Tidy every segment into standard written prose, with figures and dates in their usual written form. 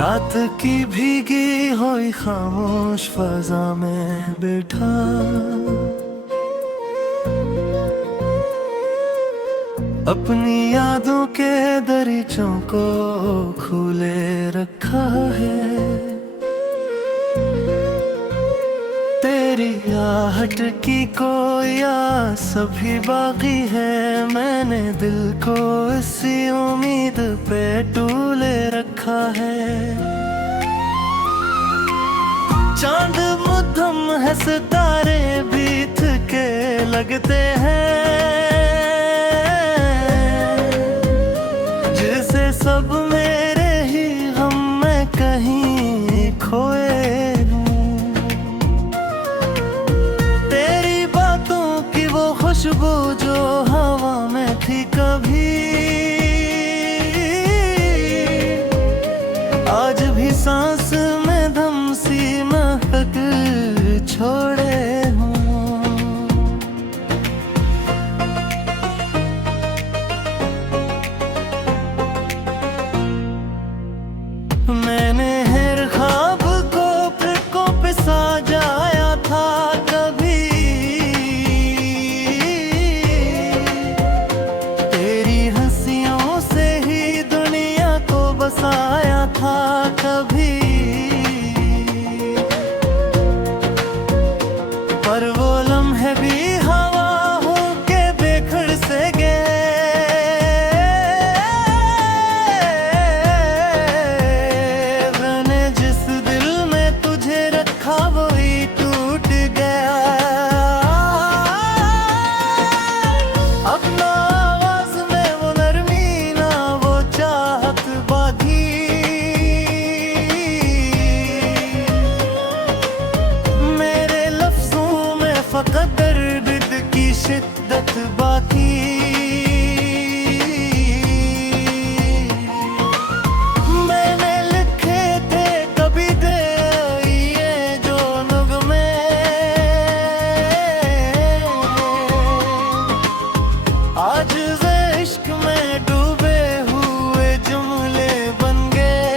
रात की भीगी हुई खामोश फजा में बैठा, अपनी यादों के दरीचों को खुले रखा है। तेरी आहट की कोई आस अभी बाकी है, मैंने दिल को इसी उम्मीद पे टूले रखा है। चांद मुद्दम है, सितारे बीत के लगते हैं, जैसे सब मेरे ही गम में कहीं खोए हूँ। तेरी बातों की वो खुशबू जो हवा में थी कभी, आज भी सांस में दम सी महक छोड़े हूँ। मैंने हर ख्वाब को पलकों पे सजाया था कभी, तेरी हंसियों से ही दुनिया को बसाया था कभी। पर वो लम्हे भी हवा होके बेखड़ से गए, मैंने जिस दिल में तुझे रखा वही टूट गया। अब ना आवाज में वो नरमी ना वो चाहत बाकी, मेरे लफ्जों में फकत दर्द की शिद्दत बाकी। मैंने लिखे थे कभी दे ये जो नगमे, आज वे इश्क में डूबे हुए जुमले बन गए।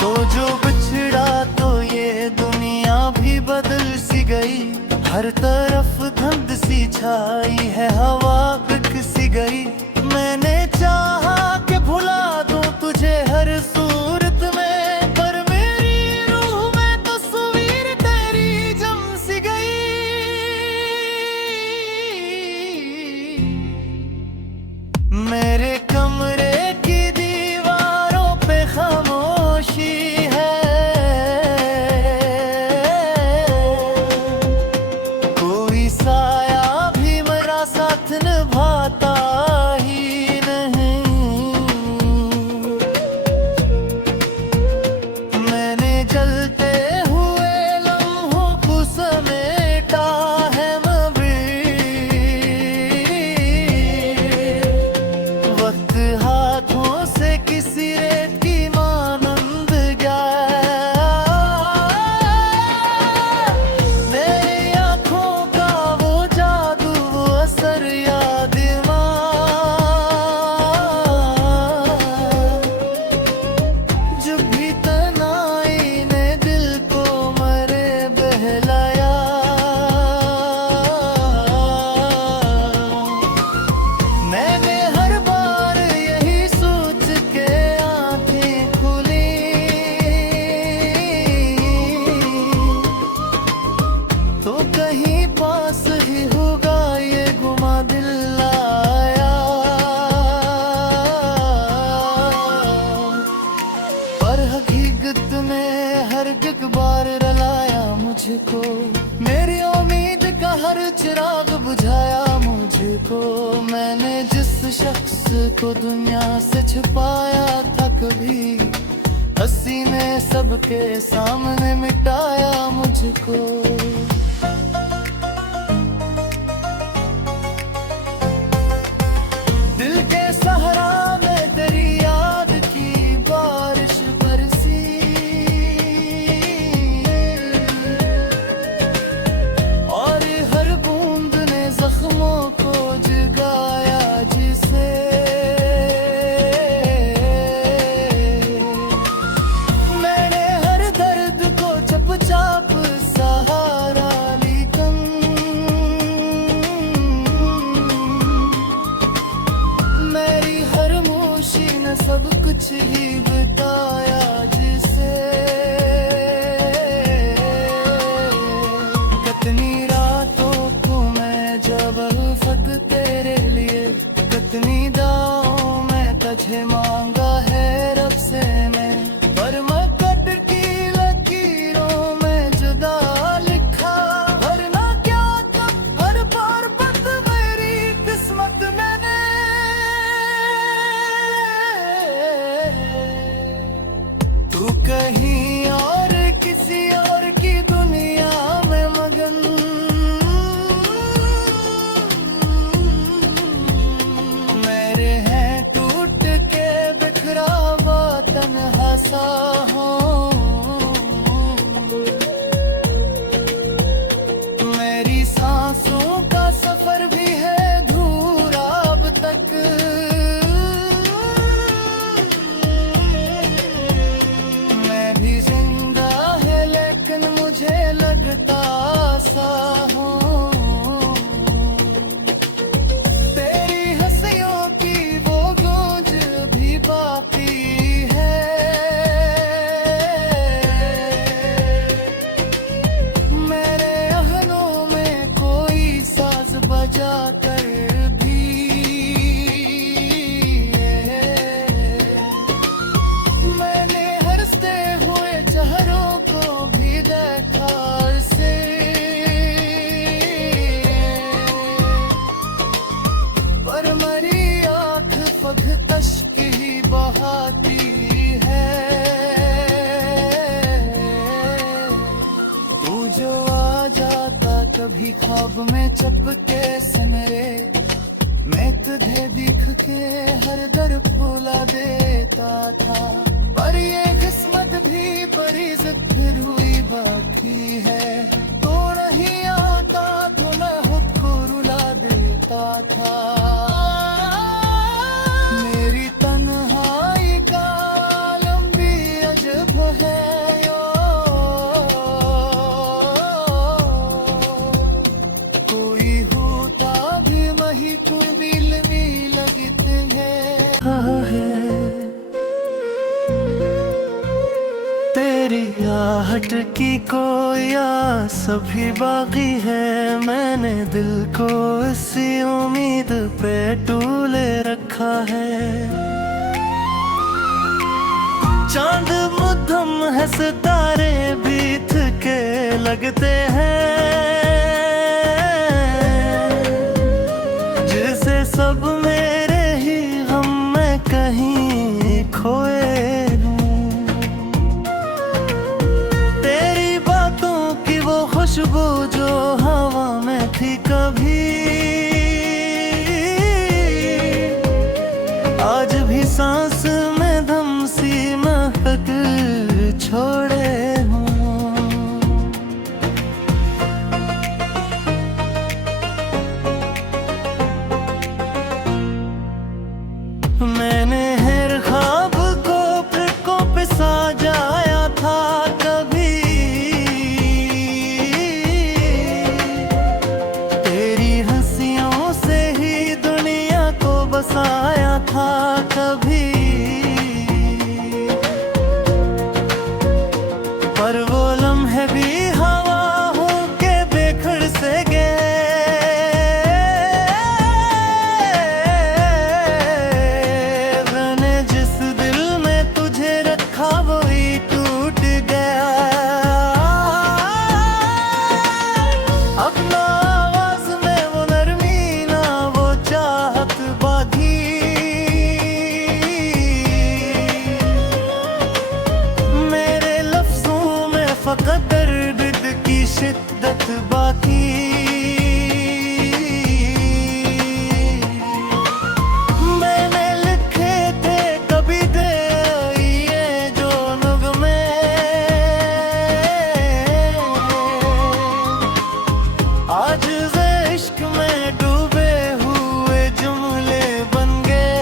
तो जो बिछड़ा तो ये दुनिया भी बदल सी गई, हर तरफ धुंध सी छाई है, हवा बिक सी गई। मैंने चाहा कि भुला दूं तुझे हर सूरत में, पर मेरी रूह में तस्वीर तेरी जम सी गई। मेरे कमरे की दीवारों पे खामोशी है, कोई साया भी मेरा साथ निभाता ही नहीं। मैंने जलते हुए लम्हों को समेटा है मभी, वक्त हाथों से किसी रेत की मानंद गया। मेरी आंखों का वो जादू वो असर याद जब भी तन्हाई ने दिल को मरे बहलाया। मैंने हर बार यही सोच के आंखें खुली, तो कहीं पास ही होगा ये गुमा दिल आया। पर हकीकत में हर एक बार रलाया मुझको, मेरी उम्मीद का हर चिराग बुझाया मुझको। मैंने जिस शख्स को दुनिया से छुपाया था कभी, हंसी ने सबके सामने मिटाया मुझको। दिल के सहरा में तेरी याद की बारिश बरसी, और हर बूंद ने जख्मों को जगाया जिसे। आ जाता कभी ख्वाब में चपके से मेरे, मैं तुझे दिख के हर दर फूला देता था। पर ये किस्मत भी परी जिद फिर हुई बाकी है, तो नहीं आता तो मैं खुद को रुला देता था। मेरी तन्हाई का आलम भी अजब है यो, कोई होता भी मही को मिल में लगते हैं। तेरी आहट की कोई आस अभी बाकी है, मैंने दिल को इसी उम्मीद पे टूले रखा है। चांद मुद्दम है, सितारे भी थके लगते हैं, जैसे सब मेरे ही हम में कहीं खोए। खुशबू जो हवा में थी कभी, आज भी सांस में दम सी महक छोड़े हूँ। मैंने हर ख्वाब को पलकों पे सजाया था कभी, बसाया था कभी, पर वो लम्हे भी हवा हो के बेखड़ से गए। मैंने जिस दिल में तुझे रखा वही टूट गया। अपना आवाज में वो नरमी ना वो चाहत फकत दर्द की शिद्दत बाकी। मैंने लिखे थे कभी दे ये जो नगमे, आज इश्क में डूबे हुए जुमले बन गए।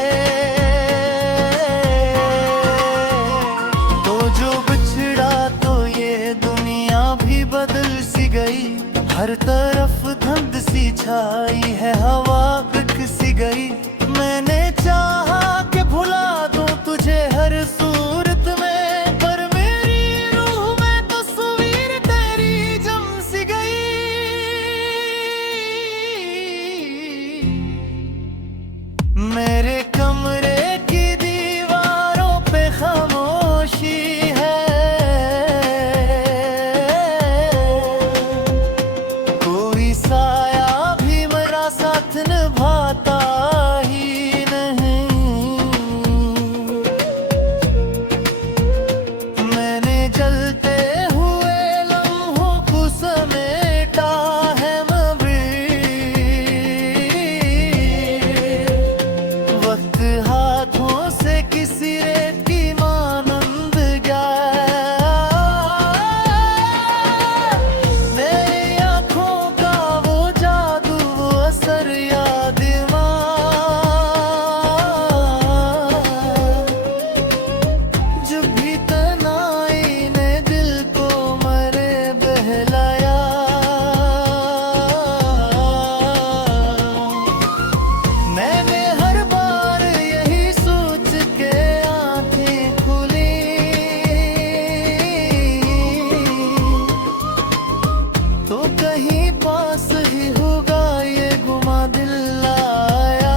तो जो बिछड़ा तो ये दुनिया भी बदल सी गई, हर तरफ धुंध सी छाई है, हवा बिक सी गई। मैंने चाहा कि भुला दूं तुझे हर सूरत में, पर मेरी रूह में तस्वीर तेरी जम सी गई। मेरे कमरे की दीवारों पे खामोशी है, साया भी मेरा साथ निभाता ही नहीं। मैंने जलते हुए लम्हों को समेटा है मभी, वक्त हाथों से किसी रेत की मानंद गया। मेरी आँखों का वो जादू वो असर याद जब भी तनाई ने दिल को मरे बहलाया। मैंने हर बार यही सोच के आंखें खुली, तो कहीं पास ही होगा ये गुमा दिल आया।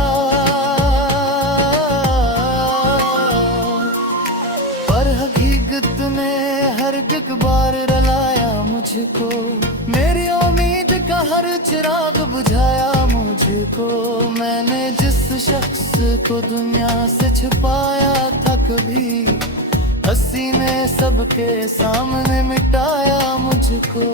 पर हकीकत ने हर एक बार रलाया मुझको, मेरी उम्मीद का हर चिराग बुझाया मुझको। मैंने जिस शख्स को दुनिया से छुपाया था कभी, हंसी ने सबके सामने मिटाया मुझको।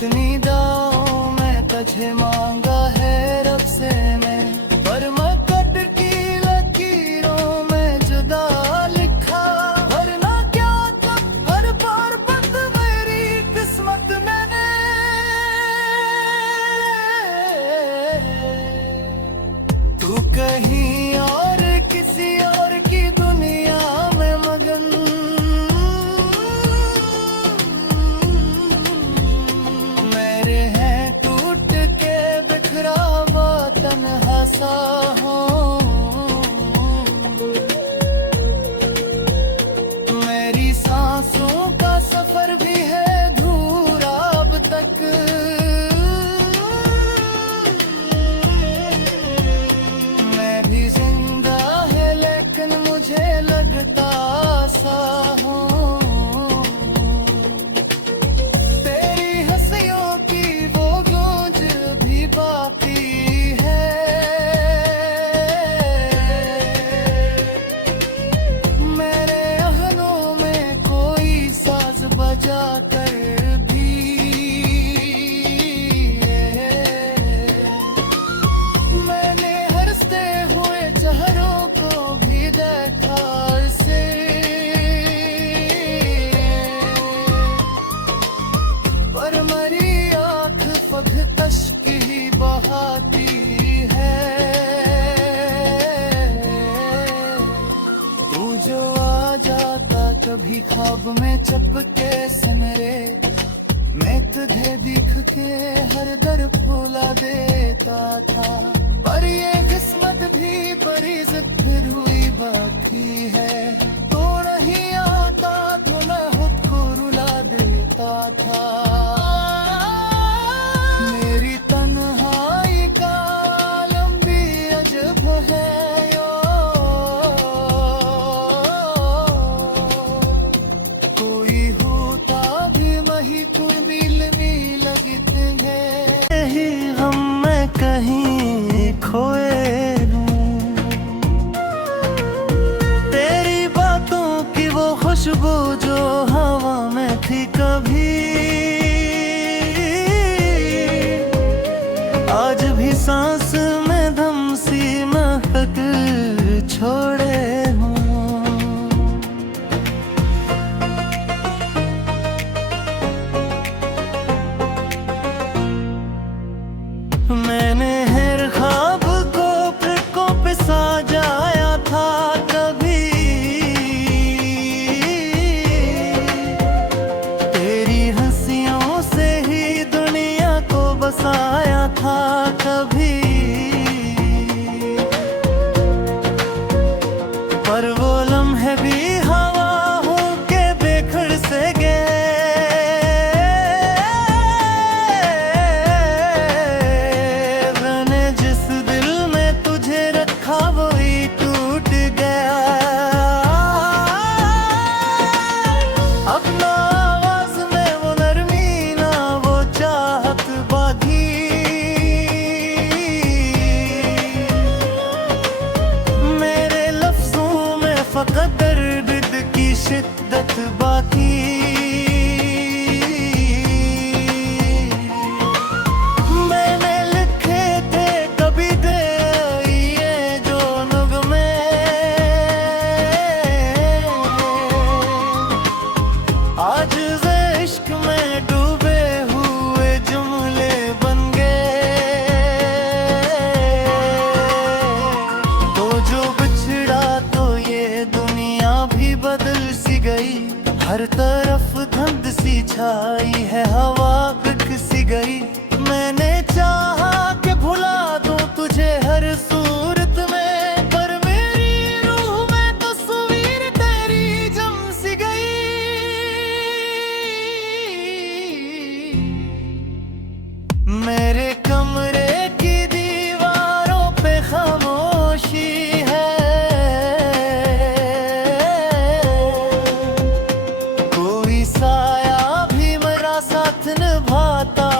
कितनी दाओं में तुझे मांगा है रब से मैं, पर मकद की लकीरों में जुदा लिखा। वरना क्या तब हर बार बंद मेरी किस्मत मैंने। तू कहीं और किसी और की दुनिया में मगन, मेरे हैं टूट के बिखरा हुआ तन्हा सा हूँ। मेरी सांसों का सफर भी है अधूरा अब तक। मैं भी जिंदा है लेकिन मुझे लगता सा हूँ। तेरी हंसियों की वो गूंज भी बाकी है। मेरे अहनों में कोई साज बजा कर भी मैंने हंसते हुए चेहरों को भी देखा से। पर मरी आँख पग तश्क ही बहाती है। तू जो आ जाता कभी ख्वाब में चपके से मेरे, मैं तुझे दिख के हर दर फूला देता था। पर ये किस्मत भी परी जिद फिर हुई बाकी है। तो नहीं आता तो मैं खुद को रुला देता था। मेरी तन्हाई का आलम भी अजब है यो। कोई होता भी मही को मिल मिल लगते हैं। यही हम में कहीं खोए हूँ, तेरी बातों की वो खुशबू जो हवा में थी कभी, आज भी सांस में दम सी महक छोड़े हूँ। मैंने हर ख्वाब को फिरकों पे सजाया था कभी, तेरी हंसियों से ही दुनिया को बसाया था कभी। पर वो लम्हे भी हवा होके बिखर से गए। मैंने जिस दिल में तुझे रखा वही टूट गया। अपना आवाज में वो नरमी ना वो चाहत बाकी। मेरे लफ्जों में फकत दर्द की शिद्दत बाकी। मैंने लिखे थे कभी दे ये जो नगमे, आज इश्क में डूबे हुए जुमले बन गए। तो जो बिछड़ा तो ये दुनिया भी बदल सी गई। हर तरफ धुंध सी छाई है, हवा बिक सी गई। मैंने चाहा कि भुला दूं तुझे हर सूरत में, पर मेरी रूह में तस्वीर तेरी जम सी गई। मेरे कमरे की दीवारों पे खामोशी है। कोई साया भी मेरा साथ निभाता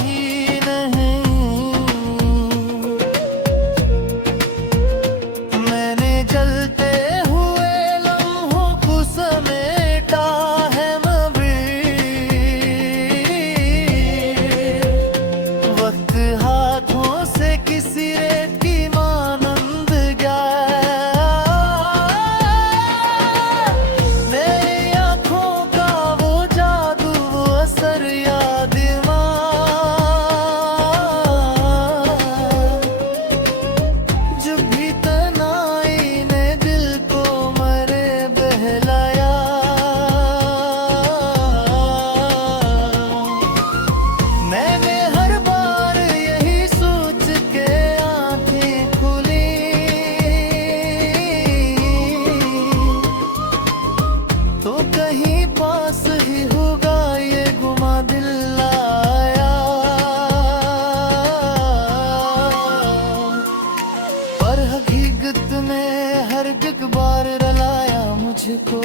ही कहीं पास ही होगा ये गुमा दिल आया, पर हकीकत ने हर एक बार रुलाया मुझको।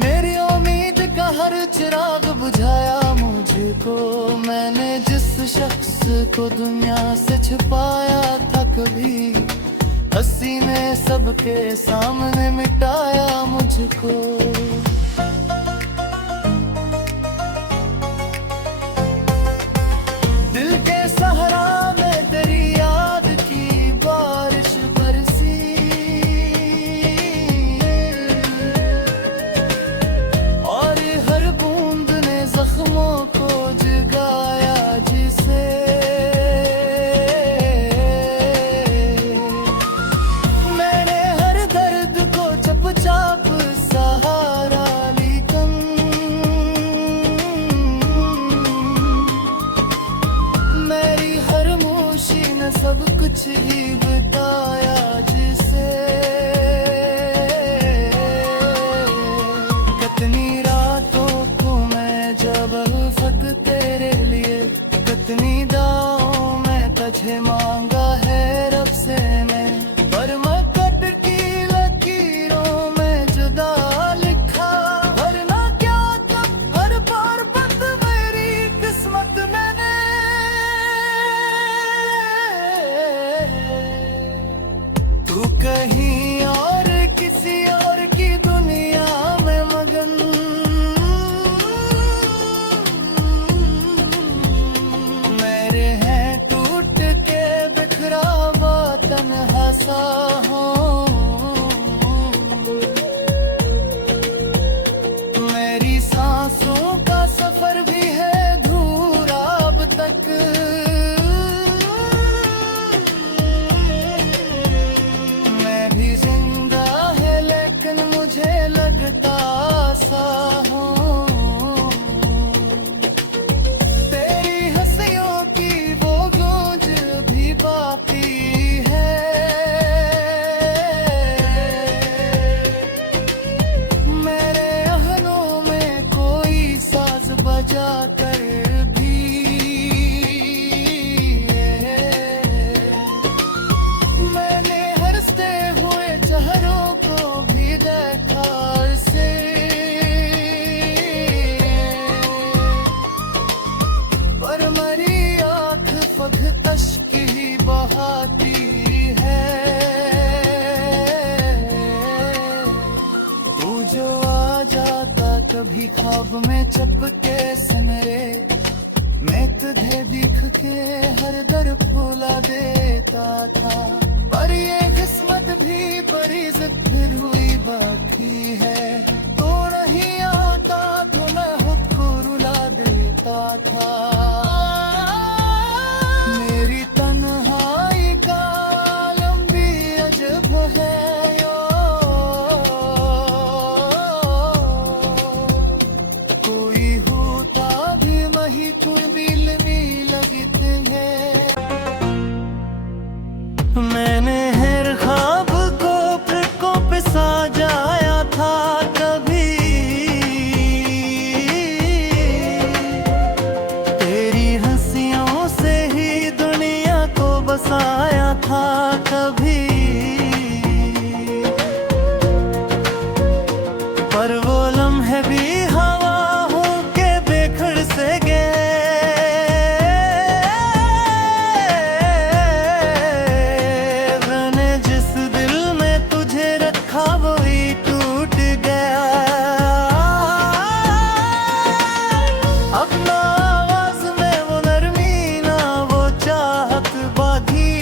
मेरी उम्मीद का हर चिराग बुझाया मुझको। मैंने जिस शख्स को दुनिया से छुपाया था, कभी हंसी ने सबके सामने मिटाया मुझको। दिल के सहारा में तेरी याद की बारिश बरसी, और हर बूंद ने जख्मों को जगाया जिसे। मैंने हर दर्द को चुपचाप सहारा लेकिन मेरी हर मोशी ने सब कुछ ही बताया जिसे। कितनी रातों को मैं जब फक तेरे लिए, कितनी दाओं में तुझे मांगा है रब से मैं, पर मकद की लकीरों में जुदा लिखा। वरना क्या तब हर बार बद मेरी किस्मत मैंने। तू कहीं और किसी और की दुनिया में मगन, मेरे हैं टूट के बिखरा हुआ तन्हा सा हूँ। मेरी सांसों का सफर भी है अधूरा अब तक। मैं भी जिंदा है लेकिन मुझे लगता सा हूँ। तेरी हंसियों की वो गूंज भी बाकी है। मेरे अहनों में कोई साज बजा कर भी मैंने हंसते हुए चेहरों को भी देखा से। पर मरी आँख पग अश्क ही बहाती है। तू जो आ जाता कभी ख्वाब में चपके से मेरे, मैं तुझे दिख के हर दर फूला देता था। पर ये किस्मत भी बड़ी जिद हुई बाकी है। तो नहीं आता तो मैं खुद को रुला देता था। मेरी तन्हाई का आलम भी अजब है यो। कोई होता भी मही कुर्बिल में लगते हैं। मैंने हर ख्वाब को पलकों पे सजाया था कभी, तेरी हंसियों से ही दुनिया को बसाया था कभी। पर वो लम्हे भी हवा होके बेखड़ से गए। मैंने जिस दिल में तुझे रखा वही टूट गया। अब ना आवाज में वो नरमी ना वो चाहत बाकी।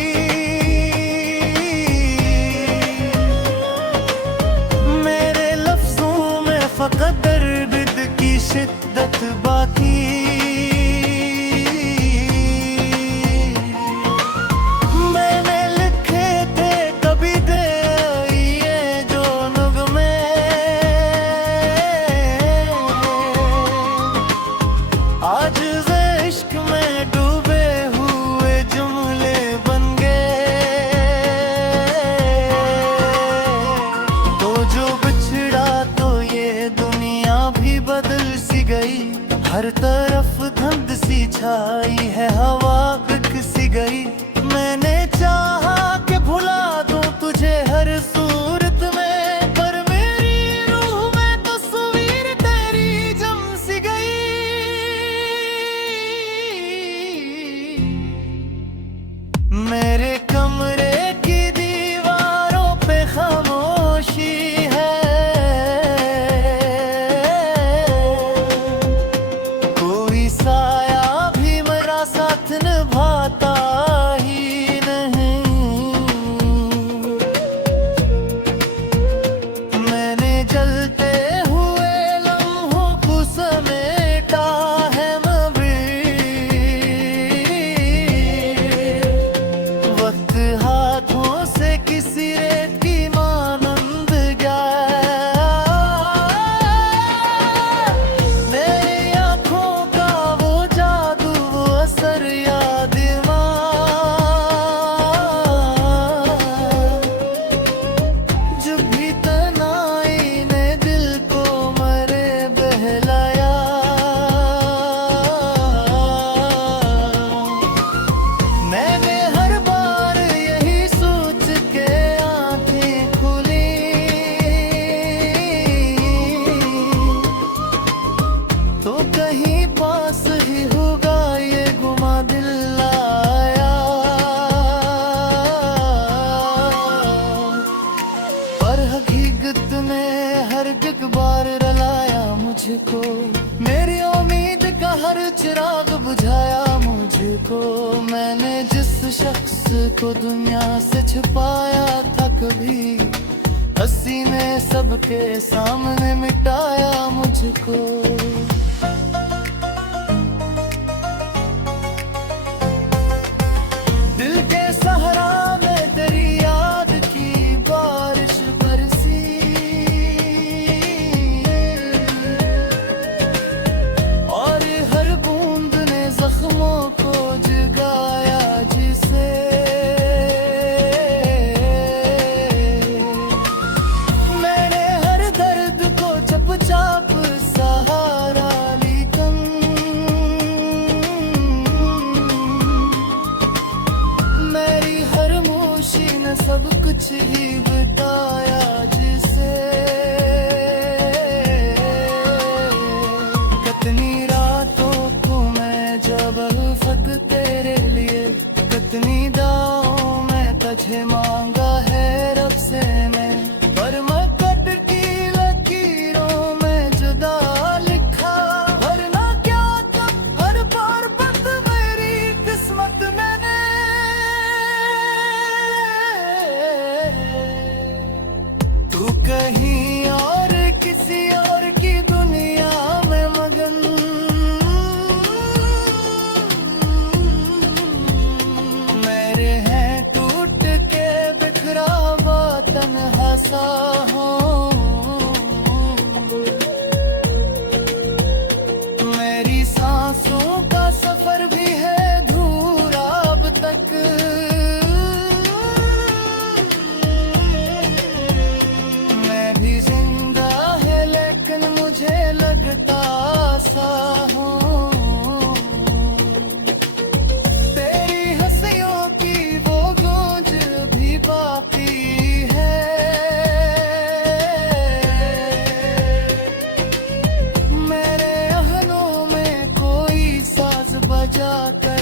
मेरे लफ्जों में फकत दर्द की शिद्दत बाकी। मैंने लिखे थे कभी दे ये जो नगमे, आज इश्क में डूबे हुए जुमले बन गए। तो जो बिछड़ा तो ये दुनिया गई, हर तरफ धुंध सी छाई है, हवा बिक सी गई। मैंने चाहा कि भुला दूं तुझे हर सूरत में, पर मेरी रूह में तस्वीर तेरी जम सी गई। मेरे कमरे की दीवारों पे खामोशी है, कोई साया भी मेरा साथ निभाता ही नहीं। मैंने जलते हुए लम्हों को समेटा है मबी, वक्त हाथों से किसी रेत की मानंद गया। मेरी आंखों का वो जादू, वो असर याद जब भी तनाई ने दिल को मरे बहलाया। मैंने हर बार यही सोच के आंखें खुली, तो कहीं पास ही होगा ये गुमा दिल आया। पर हकीकत ने हर एक बार रुलाया मुझको, मेरी उम्मीद का हर चिराग बुझाया मुझको। मैंने जिस शख्स को दुनिया से छुपाया था कभी, हंसी ने सबके सामने मिटाया मुझको। दिल के सहारा में तेरी याद की बारिश बरसी, और हर बूंद ने जख्मों को जगाया जिसे। मैंने हर दर्द को चुपचाप सहारा लेकिन मेरी हर मोशी ने सब कुछ ही बताया जिसे। कितनी रातों को मैं जब उल्फत तेरे लिए, कितनी दाओं में तुझे मांगा है रब से मैं, पर मकद की लकीरों में जुदा लिखा। वरना क्या तब हर बार बंद मेरी किस्मत मैंने। तू कहीं और किसी और की दुनिया में मगन, मेरे हैं टूट के बिखरा हुआ तन्हा सा हूँ। मेरी सांसों का सफर भी है धूरा अब तक, मैं भी जिंदा है लेकिन मुझे लगता सा हूँ। तेरी हंसियों की वो गूंज भी बाकी है, मेरे अहनों में कोई साज बजा कर